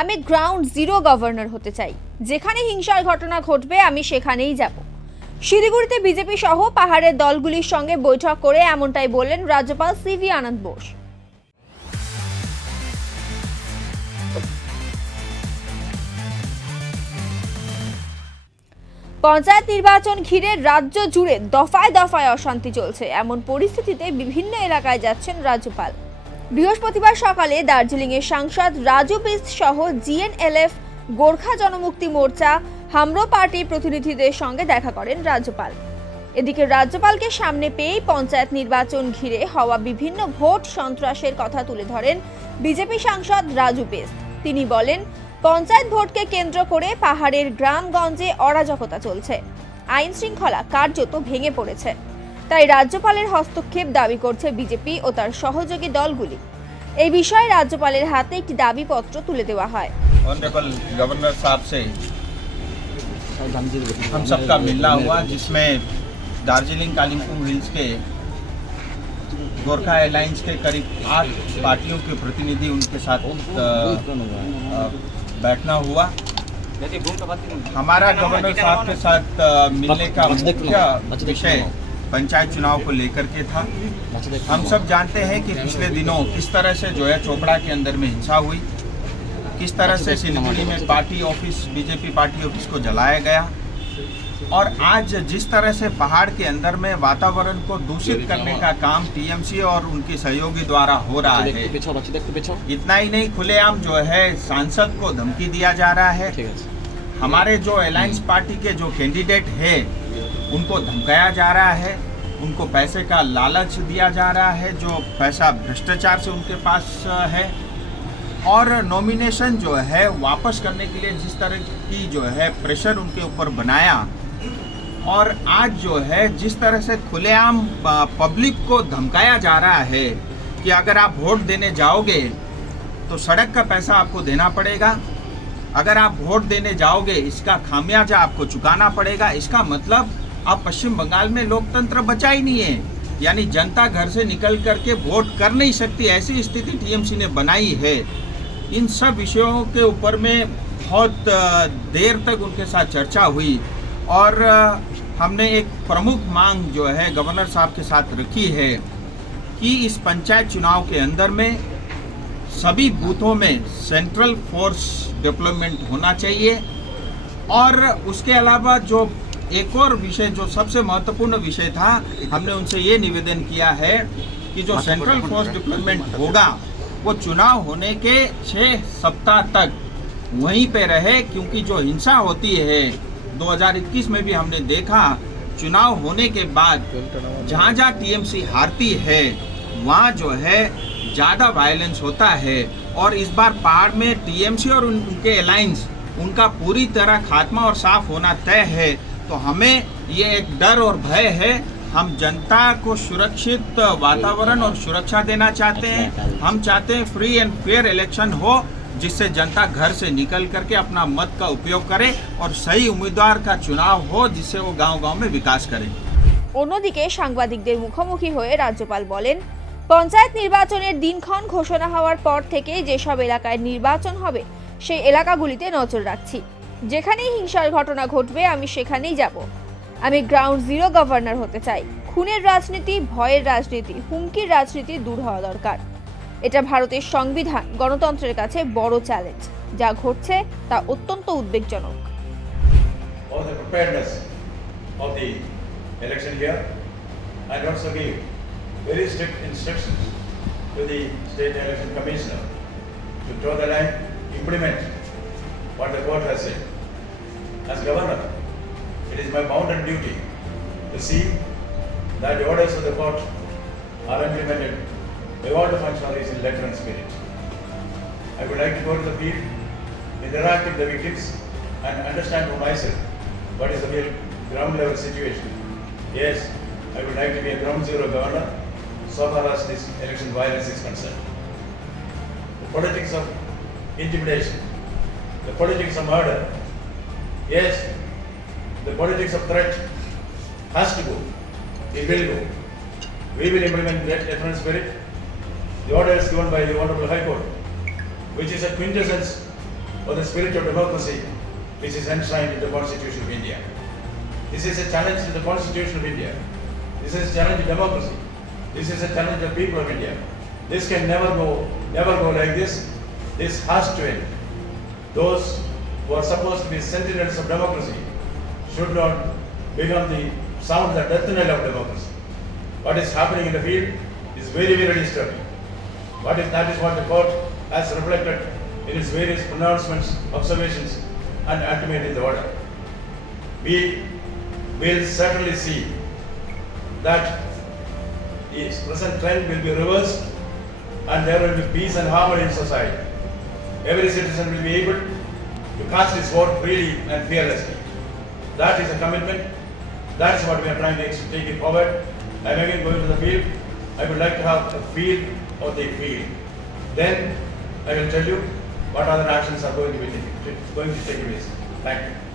আমি ground zero governor হতে চাই, যেখানে হিংসার ঘটনা ঘটবে আমি সেখানেই যাব। শিলিগুড়িতে বিজেপি সহ পাহাড়ের দলগুলির সঙ্গে বৈঠক করে এমনটাই বললেন রাজ্যপাল সিভি আনন্দ বোস। পঞ্চায়েত নির্বাচন ঘিরে রাজ্য জুড়ে দফায় দফায় অশান্তি চলছে। এমন পরিস্থিতিতে বিভিন্ন এলাকায় যাচ্ছেন রাজ্যপাল। বৃহস্পতিবার সকালে দার্জিলিংয়ের সাংসদ রাজু বিস্ট সহ জিএনএলএফ, গোর্খা জনমুক্তি মোর্চা, হামরো পার্টির প্রতিনিধিদের সঙ্গে দেখা করেন রাজ্যপাল। এদিকে রাজ্যপালকে সামনে পেয়েই পঞ্চায়েত নির্বাচন ঘিরে হওয়া বিভিন্ন ভোট সন্ত্রাসের কথা তুলে ধরেন বিজেপি সাংসদ রাজু বিস্ট। তিনি বলেন, পঞ্চায়েত ভোটকে কেন্দ্র করে পাহাড়ের গ্রামগঞ্জে অরাজকতা চলছে, আইন শৃঙ্খলা কার্যত ভেঙে পড়েছে। তাই রাজ্যপালের হস্তক্ষেপ দাবি করছে বিজেপি ও তার সহযোগী দলগুলি। এই বিষয়ে রাজ্যপালের হাতে একটি দাবিপত্র তুলে দেওয়া হয়। ऑनरेबल गवर्नर साहब से हम सबका मिलना हुआ, जिसमें दार्जिलिंग कालिम्पोंग हिल्स के गोरखा एलायंस के करीब 8 पार्टियों के प्रतिनिधि उनके साथ बैठना हुआ। हमारा गवर्नर साहब के साथ मिलने का मुख्य विषय पंचायत चुनाव को लेकर के था। हम सब जानते हैं कि पिछले दिनों किस तरह से जो है चोपड़ा के अंदर में हिंसा हुई, किस तरह से सिलीगुड़ी में party office, BJP party office को जलाया गया, और आज जिस तरह से पहाड़ के अंदर में वातावरण को दूषित करने का काम टीएमसी और उनके सहयोगी द्वारा हो रहा है। इतना ही नहीं, खुलेआम जो है सांसद को धमकी दिया जा रहा है। हमारे जो अलायंस पार्टी के जो कैंडिडेट है उनको धमकाया जा रहा है, उनको पैसे का लालच दिया जा रहा है, जो पैसा भ्रष्टाचार से उनके पास है, और नॉमिनेशन जो है वापस करने के लिए जिस तरह की जो है प्रेशर उनके ऊपर बनाया, और आज जो है जिस तरह से खुलेआम पब्लिक को धमकाया जा रहा है कि अगर आप वोट देने जाओगे तो सड़क का पैसा आपको देना पड़ेगा, अगर आप वोट देने जाओगे इसका खामियाजा आपको चुकाना पड़ेगा। इसका मतलब अब पश्चिम बंगाल में लोकतंत्र बचा ही नहीं है, यानी जनता घर से निकल करके वोट कर नहीं सकती, ऐसी स्थिति टीएमसी ने बनाई है। इन सब विषयों के ऊपर में बहुत देर तक उनके साथ चर्चा हुई, और हमने एक प्रमुख मांग जो है गवर्नर साहब के साथ रखी है कि इस पंचायत चुनाव के अंदर में सभी बूथों में सेंट्रल फोर्स डेवलपमेंट होना चाहिए। और उसके अलावा जो एक और विषय जो सबसे महत्वपूर्ण विषय था, हमने उनसे ये निवेदन किया है कि जो सेंट्रल फोर्स डेवलपमेंट होगा वो चुनाव होने के 6 सप्ताह तक वहीं पे रहे, क्योंकि जो हिंसा होती है 2021 में भी हमने देखा, चुनाव होने के बाद जहाँ जहाँ टीएमसी हारती है वहाँ जो है ज़्यादा वायलेंस होता है। और इस बार पहाड़ में टीएमसी और उनके अलायंस उनका पूरी तरह खात्मा और साफ होना तय है। तो हमें ये एक डर और भय है। हम जनता को सुरक्षित वातावरण और सुरक्षा देना चाहते हैं। हम चाहते हैं फ्री एंड फेयर इलेक्शन हो, जिससे जनता घर से निकल करके अपना मत का उपयोग करे और सही उम्मीदवार का चुनाव हो, जिससे वो गांव-गांव में विकास करे। অন্যদিকে সাংবাদিকদের মুখোমুখি হয়ে রাজ্যপাল বলেন, পঞ্চায়েত নির্বাচনের দিনক্ষণ ঘোষণা হওয়ার পর থেকে যেসব এলাকায় নির্বাচন হবে সেই এলাকাগুলিতে নজর রাখছি, যেখানেই হিংসার ঘটনা ঘটবে আমি সেখানেই যাব। আমি গ্রাউন্ড জিরো গভর্নর হতে চাই। খুনের রাজনীতি, ভয়ের রাজনীতি, হুমকির রাজনীতি দূর হওয়া দরকার। এটা ভারতের সংবিধান গণতন্ত্রের কাছে বড় চ্যালেঞ্জ। যা ঘটছে তা অত্যন্ত উদ্বেগজনক। All the preparedness of the election here, I also gave very strict instructions to the State Election Commissioner to draw the line, implement what the court has said. As governor, it is my bounden duty to see that the orders of the court are implemented by all the functionaries in letter and spirit. I would like to go to the field, interact with the victims, and understand for myself what is the real ground level situation. Yes, I would like to be a ground zero governor so far as this election violence is concerned. The politics of intimidation, the politics of murder, yes, the politics of threat has to go. It will go. We will implement that different spirit. The orders given by the Honorable High Court, which is a quintessence or the spirit of democracy which is enshrined in the Constitution of India. This is a challenge to the Constitution of India. This is a challenge to democracy. This is a challenge to the people of India. This can never go like this. This has to end. Those who are supposed to be sentinels of democracy should not become the sound the death knell of democracy. What is happening in the field is very, very disturbing. That is what the court has reflected in its various pronouncements, observations, and ultimately the order. We will certainly see that the present trend will be reversed and there will be peace and harmony in society. Every citizen will be able to cast his vote freely and fearlessly. That is a commitment. That is what we are trying to take it forward. I am again going to the field. I would like to have a field of the field. Then I will tell you what other actions are going to take place. Thank you.